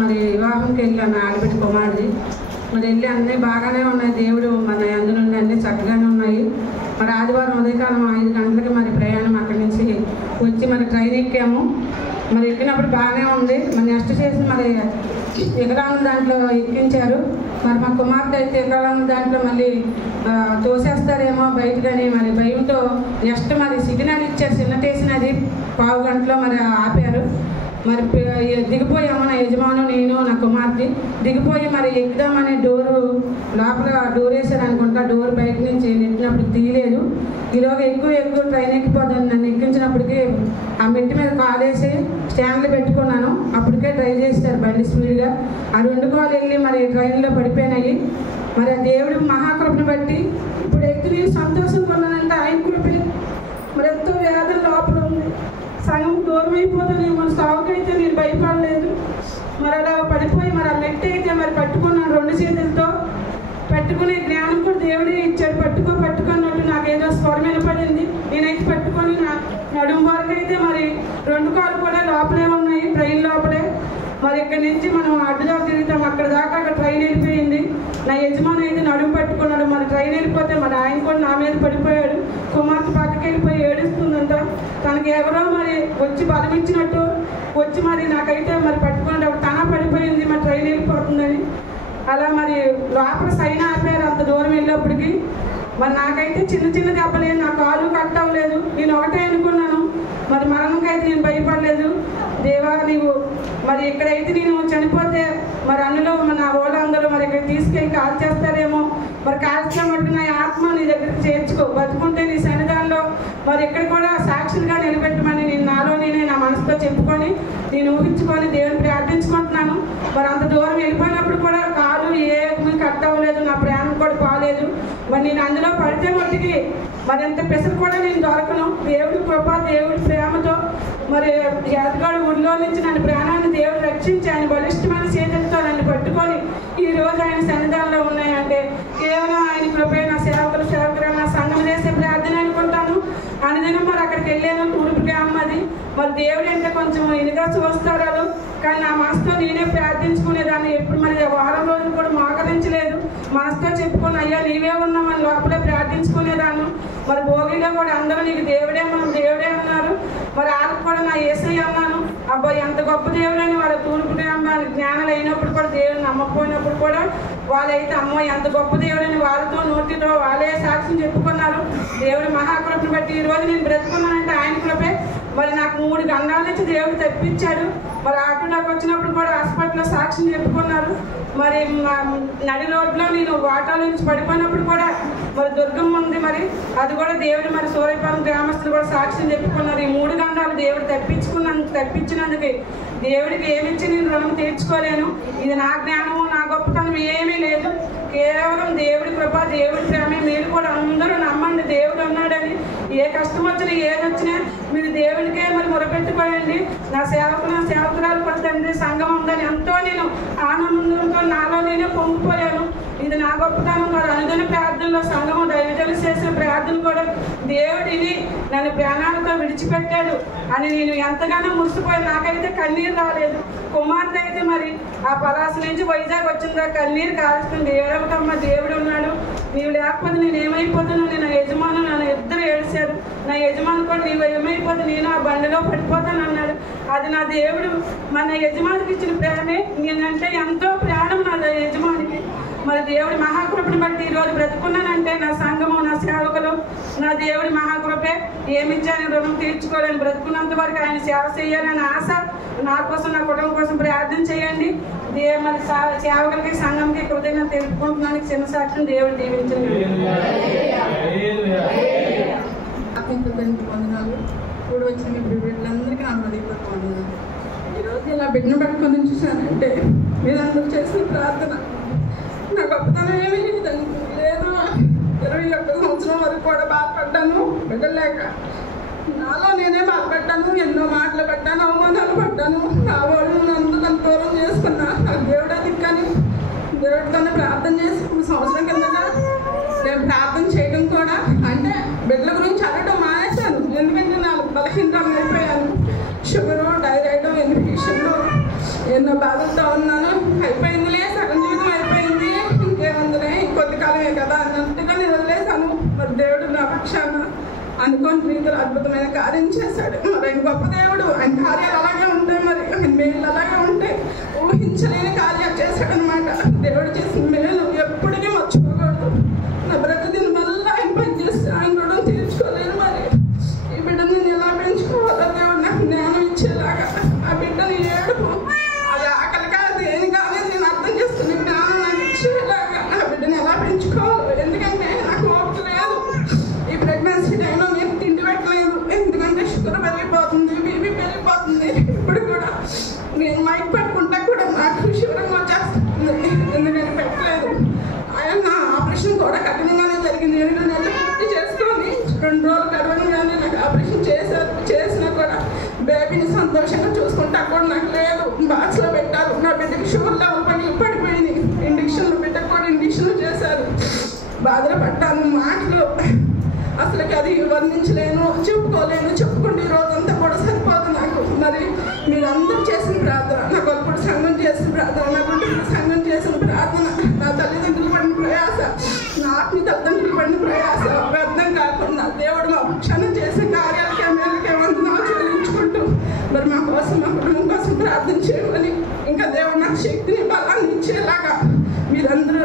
మరి వివాహంకి వెళ్ళాను ఆడబిడ్డ కుమారుడి. మరి వెళ్ళి అన్నీ బాగానే ఉన్నాయి, దేవుడు మన అందులో అన్నీ చక్కగానే ఉన్నాయి. మరి ఆదివారం ఉదయకాలం 5 గంటలకి మరి ప్రయాణం అక్కడి నుంచి వచ్చి మరి ట్రైన్ ఎక్కాము. మరి ఎక్కినప్పుడు బాగానే ఉంది. మరి నెక్స్ట్ చేసి మరి ఎకరాల దాంట్లో ఎక్కించారు. మరి మా కుమార్తె అయితే ఎకరాల దాంట్లో మళ్ళీ తోసేస్తారేమో బయటకని మరి భయంతో నెక్స్ట్ మరి సిగ్నల్ ఇచ్చారు, చిన్న స్టేషన్ అది 1/2 గంటలో మరి ఆపారు. మరి దిగిపోయాము, నా యజమాను నేను నా కుమార్తె దిగిపోయి మరి ఎక్కుదామని డోరు లోపల డోర్ వేసారు అనుకుంటా. డోర్ బయట నుంచి నెట్టినప్పుడు తీయలేదు. ఈలోగా ఎక్కువ ట్రైన్ ఎక్కిపోతుంది. నన్ను ఎక్కించినప్పటికీ ఆ మెట్టి మీద కాలేసి స్టాండ్లు పెట్టుకున్నాను. అప్పటికే డ్రైవ్ చేస్తారు బండి స్పీడ్గా. ఆ 2 కాలు వెళ్ళి మరి ట్రైన్లో పడిపోయినాయి. మరి ఆ దేవుడు మహాకృపను బట్టి ఇప్పుడు ఎక్కి నేను సంతోషంగా ఉన్నానంటే ఆయన కృపే. మరి ఎంతో వేదన లోపల ఉంది, సగం దూరం అయిపోతుంది. మన సాగుకైతే నేను భయపడలేదు. మరి అలా పడిపోయి మరి ఆ మెట్టి అయితే మరి పట్టుకున్నాను 2 చేతులతో. పట్టుకునే జ్ఞానం కూడా దేవుడే ఇచ్చాడు. పట్టుకున్నట్టు నాకు ఏదో స్వరం వినపడింది. నేనైతే పట్టుకొని నా నడుము వరకు అయితే మరి 2 కాళ్ళు కూడా లోపలే ఉన్నాయి, ట్రైన్ లోపలే. మరి ఇక్కడి నుంచి మనం అడ్డుదాకా తిరుగుతాం, అక్కడ దాకా అక్కడ ట్రైన్ వెళ్ళిపోయింది. నా యజమాని అయితే నడుము పట్టుకున్నాడు. మరి ట్రైన్ వెళ్ళిపోతే మరి ఆయన కూడా నా మీద పడిపోయాడు. కుమార్తె పక్కకి వెళ్ళిపోయి ఏడుస్తుందంట. తనకి ఎవరో మరి వచ్చి బలమిచ్చినట్టు వచ్చి మరి నాకైతే మరి పట్టుకున్నప్పుడు తన పడిపోయింది, మరి ట్రైన్ వెళ్ళిపోతుందని. అలా మరి లోపల సైన్ ఆపారు అంత దూరం వెళ్ళేప్పటికి. మరి నాకైతే చిన్న దెబ్బలేదు, నా కాలు కట్ అవ్వలేదు. నేను ఒకటే అనుకున్నాను, మరి మరణంకైతే నేను భయపడలేదు. దేవా నీవు మరి ఇక్కడైతే నేను చనిపోతే మరి అందులో నా వాళ్ళందరూ మరి ఇక్కడ తీసుకెళ్ళి కాల్ చేస్తారేమో, మరి కాల్చినట్టు నా ఆత్మ నీ దగ్గరికి చేర్చుకో, బతుకుంటే నీ సన్నిధానంలో మరి ఇక్కడ కూడా సాక్షులుగా నిలబెట్టమని నేను నాలో నేనే నా మనసుతో చెప్పుకొని నేను ఊహించుకొని దేవుని ప్రార్థించుకుంటున్నాను. మరి అంత దూరం వెళ్ళిపోయినప్పుడు కూడా కాలు ఏమీ కట్ అవ్వలేదు, నా ప్రాణం కూడా పోలేదు. మరి నేను అందులో పడితే మట్టికి మరి అంత పెసరు కూడా నేను దొరకను. దేవుడి కృప, దేవుడి ప్రేమతో మరి ఎదగాడు ఊళ్ళో నుంచి నన్ను ప్రాణాన్ని దేవుడు రక్షించి ఆయన బలిష్టమైన చేతులతో నన్ను పట్టుకొని ఈరోజు ఆయన సన్నిధానంలో ఉన్నాయంటే కేవలం ఆయన కృపే. నా సేవకులు నా సంఘం చేసే ప్రార్థన అనుకుంటాను. అనుదినం మరి అక్కడికి వెళ్ళాను, తూర్పుకి అమ్మది. మరి దేవుడు అంటే కొంచెం ఇదిగా చూస్తారు, కానీ నా మనసుతో నేనే ప్రార్థించుకునేదాన్ని. ఎప్పుడు మరి వారం రోజులు కూడా మోకరించలేదు. మనసుతో చెప్పుకొని అయ్యా నీవే ఉన్నామని లోపలే ప్రార్థించుకునేదాన్ని. మరి భోగిలో కూడా అందరూ నీకు దేవుడే, మనం దేవుడే అన్నారు. మరి వాళ్ళకి కూడా నా యేసయ్య అన్నాను. అబ్బాయి ఎంత గొప్ప దేవుడని వాళ్ళ తూర్పుకి అమ్మ జ్ఞానాలు అయినప్పుడు కూడా దేవుడిని నమ్మకపోయినప్పుడు కూడా వాళ్ళైతే అమ్మో ఎంత గొప్ప దేవుడని వాళ్ళతో నోటితో వాళ్ళే సాక్ష్యం చెప్పుకున్నారు. దేవుడి మహాకృపను బట్టి ఈరోజు నేను బ్రతుకున్నానంటే ఆయన కృపే. మరి నాకు 3 గంటల నుంచి దేవుడు తప్పించాడు. మరి ఆటోలోకి వచ్చినప్పుడు కూడా హాస్పిటల్లో సాక్ష్యం చెప్పుకున్నారు. మరి నడి రోడ్లో నేను వాటాల నుంచి పడిపోయినప్పుడు కూడా మరి దుర్గమ్మ ఉంది, మరి అది కూడా దేవుడు మరి సూర్యపాలెం గ్రామస్తులు కూడా సాక్ష్యం చెప్పుకున్నారు. ఈ 3 గంటలు దేవుడు తప్పించినందుకు దేవుడికి ఏమిచ్చి నేను రుణం తీర్చుకోలేను. ఇది నా జ్ఞానము, నా గొప్పతనం ఏమీ లేదు, కేవలం దేవుడి కృప, దేవుడి ప్రేమే. మీరు కూడా అందరూ నమ్మండి, దేవుడు ఉన్నాడని. ఏ కష్టం వచ్చినా ఏది వచ్చినా మీరు దేవుడికే మరి మొరపెట్టుకోండి. నా సేవకురాలు కూడా తండ్రి సంఘం ఉందని ఎంతో నేను ఆనందంతో నాలో నేనే పొంగిపోయాను. ఇది నా గొప్పతనం కాదు. అనుదిన ప్రార్థనలో సంఘము దైవజనులు చేసిన ప్రార్థన కూడా దేవుడిని నన్ను ప్రాణాలతో విడిచిపెట్టాడు అని నేను ఎంతగానో మురిసిపోయి నాకైతే కన్నీరు రాలేదు. కుమార్తె అయితే మరి ఆ పలాస నుంచి వైజాగ్ వచ్చిందా కన్నీరు కాల్చుతుంది. ఏడవకమ్మ దేవుడు ఉన్నాడు, నీవు లేకపోతే నేను ఏమైపోతాను. నా యజమాను నన్ను ఇద్దరు ఏడిశారు. నా యజమాను కూడా నీవు ఏమైపోతే నేను ఆ బండిలో పడిపోతాను అన్నాడు. అది నా దేవుడు మన యజమానికి ఇచ్చిన ప్రేమే. నేనంటే ఎంతో ప్రాణం నా యజమానికి. మరి దేవుడి మహాకృపను బట్టి ఈరోజు బ్రతుకున్నానంటే నా సంఘము, నా సేవకులు, నా దేవుడి మహాకృపే. ఏమిచ్చాను రుణం తీర్చుకోలేని బ్రతుకున్నంత వరకు ఆయన సేవ చేయాలని ఆశ. నా కోసం, నా కుటుంబం కోసం ప్రార్థన చేయండి. మరి సేవకులకి సంఘంకి కృతజ్ఞత తెలుపుకుంటున్నాను. చిన్న సాక్ష్యం దేవుడు దీవించండి. వందనాలు. ఇప్పుడు వచ్చిన మీ బిడ్డలందరికీ నా హృదయపూర్వక వందనాలు. ఈరోజు ఇలా బిడ్డను పట్టుకొని చూశానంటే మీరందరూ చేసిన ప్రార్థన నా గొప్పతనం ఏమీ లేదు. 21 సంవత్సరం వరకు కూడా బాధపడ్డాను, బిడ్డలు లేక. నాలో నేనే బాధపడ్డాను, ఎన్నో మాటలు పడ్డాను, అవమానాలు పడ్డాను. నా వాళ్ళు నన్ను దూరం చేసుకున్నా. నాకు దేవుడే దిక్కని దేవుడితోనే ప్రార్థన చేసి 1 సంవత్సరం కిందగా నేను ప్రార్థన చేయడం కూడా అంటే బిడ్డల గురించి అడగడం మానేశాను. ఎందుకంటే నాకు బలహీనత అయిపోయాను. షుగరు, థైరాయిడ్, ఇన్ఫెక్షన్లు ఎన్నో బాధలతో ఉన్నాను. అయిపోయిందిలే, సగం జీవితం అయిపోయింది, ఇంకేముందిలే, కొద్ది కాలమే కదా అన్నట్టుగా నేను వదిలేశాను. మరి దేవుడు నా పక్షాన అనుకోని రీతిలో అద్భుతమైన కార్యం చేశాడు. మరి ఆయన గొప్ప దేవుడు, ఆయన కార్యాలు అలాగే ఉంటాయి, మరి ఆయన మేలు అలాగే ఉంటాయి. ఊహించలేని కార్యాలు చేశాడు అనమాట. దేవుడు చేసిన మేలు ఎప్పటికీ మర్చిపోకూడదు. నా బ్రతుకుని మళ్ళీ ఆయన పనిచేస్తే ఆయన రుణం తీర్చుకోలేను. మరి ఈ బిడ్డను నేను ఎలా పెంచుకోవాలో దేవుడు నాకు జ్ఞానం ఇచ్చేలాగా, ఆ బిడ్డని ఏడుపు అది ఆకలి కాదు దేని కాలేదు నేను అర్థం చేసుకుని జ్ఞానం నాకు ఇచ్చేలాగా ఆ బిడ్డని ఎలా పెంచుకోవాలి. ఎందుకంటే నాకు ఓపిక లేదు. ఈ ప్రెగ్నెన్సీ టైంలో నేను తిండి పెట్టలేదు, ఎందుకంటే షుగర్ పెరిగిపోతుంది, బీపీ పెరిగిపోతుంది. ఇప్పుడు కూడా నేను మైక్ పెట్టుకుంటా కూడా నాకు షుగర్ వచ్చేస్తుంది, ఎందుకంటే పెట్టలేదు. ఆయన ఆపరేషన్ కూడా కఠినంగానే జరిగింది. 8 నెలలు పూర్తి చేసుకొని 2 రోజులు గడవగానే నాకు ఆపరేషన్ చేశారు. చేసినా కూడా బేబీని సంతోషంగా చూసుకుంటా కూడా నాకు లేదు. బాక్స్లో పెట్టారు. నా బిడ్డకి షుగర్ లెవెల్ పడిపోయింది. ఇంజక్షన్లు బిడ్డకు కూడా ఇంజక్షన్లు చేశారు. బాధలు పడ్డాను. మాటలు అసలుకి అది వర్ణించలేను, చెప్పుకోలేను. చెప్పుకుంటే ఈ రోజంతా కూడా సరిపోదు నాకు. మరి మీరందరూ చేసిన ప్రార్థన, నా గొప్పటి సంఘం చేసిన ప్రార్థన, నా గుంటూరు సంఘం చేసిన ప్రార్థన, నా తల్లిదండ్రులు పడిన ప్రయాస, నా ఆత్మీయ తల్లిదండ్రులు పడిన ప్రయాస వ్యర్థం కాకుండా దేవుడు మా పక్షాన చేసిన కార్యాలకే మేలకే వందనాలు చెల్లించుకుంటూ మరి మా కోసం, మా కుటుంబం కోసం ప్రార్థన చేయమని, ఇంకా దేవుడు నాకు శక్తిని బలాన్ని ఇచ్చేలాగా మీరందరూ